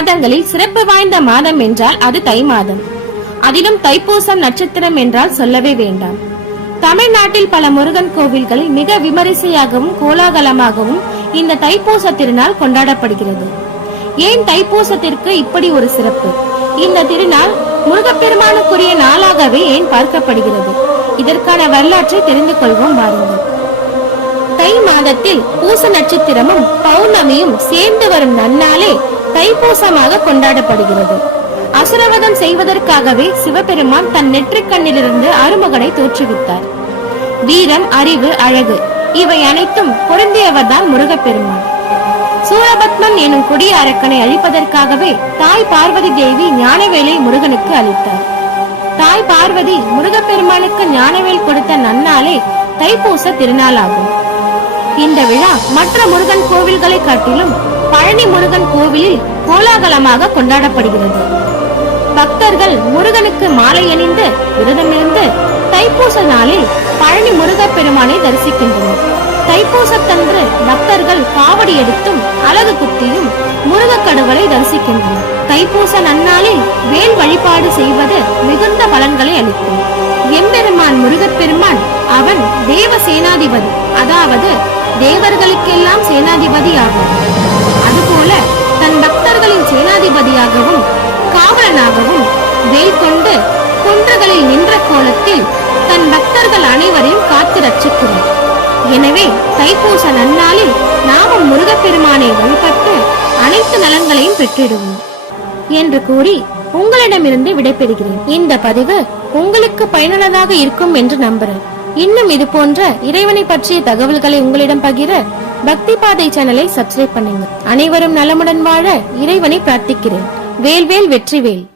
மாதங்களில் சிறப்பு வாய்ந்த மாதம் என்றால் அது தை மாதம். அதிலும் தைப்பூசம் நட்சத்திரம் என்றால் சொல்லவே வேண்டாம். தமிழ்நாட்டில் பல முருகன் கோவில்களில் மிக விமரிசையாகவும் கோலாகலமாகவும் இந்த தைப்பூச திருநாள் கொண்டாடப்படுகிறது. ஏன் தைப்பூசத்திற்கு இப்படி ஒரு சிறப்பு? இந்த திருநாள் முருகப்பெருமானுக்குரிய நாளாகவே ஏன் பார்க்கப்படுகிறது? இதற்கான வரலாற்றை தெரிந்து கொள்வோம் வாருங்கள். தை மாதத்தில் பூச நட்சத்திரமும் பௌர்ணமியும் சேர்ந்து வரும் நன்னாளே தைப்பூசமாக கொண்டாடப்படுகிறது. அசுரவதம் செய்வதற்காகவே சிவபெருமான் தன் நெற்றிக் கண்ணிலிருந்து அருமகனை தோற்றுவித்தார். வீரம் அறிவு அழகு இவை அனைத்தும் பொருந்தியவர்தான் முருகப்பெருமான். சூரபத்மன் எனும் கொடிய அரக்கனை அழிப்பதற்காகவே தாய் பார்வதி தேவி ஞானவேலை முருகனுக்கு அளித்தார். தாய் பார்வதி முருகப்பெருமானுக்கு ஞானவேல் கொடுத்த நன்னாளே தைப்பூச திருநாளாகும். இந்த விழா மற்ற முருகன் கோவில்களை காட்டிலும் பழனி முருகன் கோவிலில் கோலாகலமாக கொண்டாடப்படுகிறது. பக்தர்கள் முருகனுக்கு மாலை அணிந்து விரதமிருந்து தைப்பூச நாளில் பழனி முருகப் பெருமானை தரிசிக்கின்றனர். தைப்பூசத்தன்று பக்தர்கள் காவடி எடுத்தும் அலகு குத்தியும் முருகக் கடவுளை தரிசிக்கின்றனர். தைப்பூச நன்னாளில் வேல் வழிபாடு செய்வது மிகுந்த பலன்களை அளிக்கும். எம்பெருமான் முருகப்பெருமான் அவன் தேவ சேனாதிபதி அதாவது தேவர்களுக்கெல்லாம் சேனாதிபதியாகும். அதுபோல தன் பக்தர்களின் சேனாதிபதியாகவும் காவலனாகவும் வேல் கொண்டு குன்றுகளில் நின்ற கோலத்தில் தன் பக்தர்கள் அனைவரையும் காத்து ரட்சிக்கிறார் எனவே தைப்பூச நன்னாளில் நாமும் முருகப்பெருமானை வழிபட்டு அனைத்து நலன்களையும் பெற்றிடுவோம் என்று கூறி உங்களிடமிருந்து விடைபெறுகிறேன். இந்த பதிவு உங்களுக்கு பயனுள்ளதாக இருக்கும் என்று நம்புகிறேன். இன்னும் இது போன்ற இறைவனை பற்றிய தகவல்களை உங்களிடம் பகிர பக்தி பாதை சேனலை சப்ஸ்கிரைப் பண்ணுங்க. அனைவரும் நலமுடன் வாழ இறைவனை பிரார்த்திக்கிறேன். வேல்வேல் வெற்றிவேல்.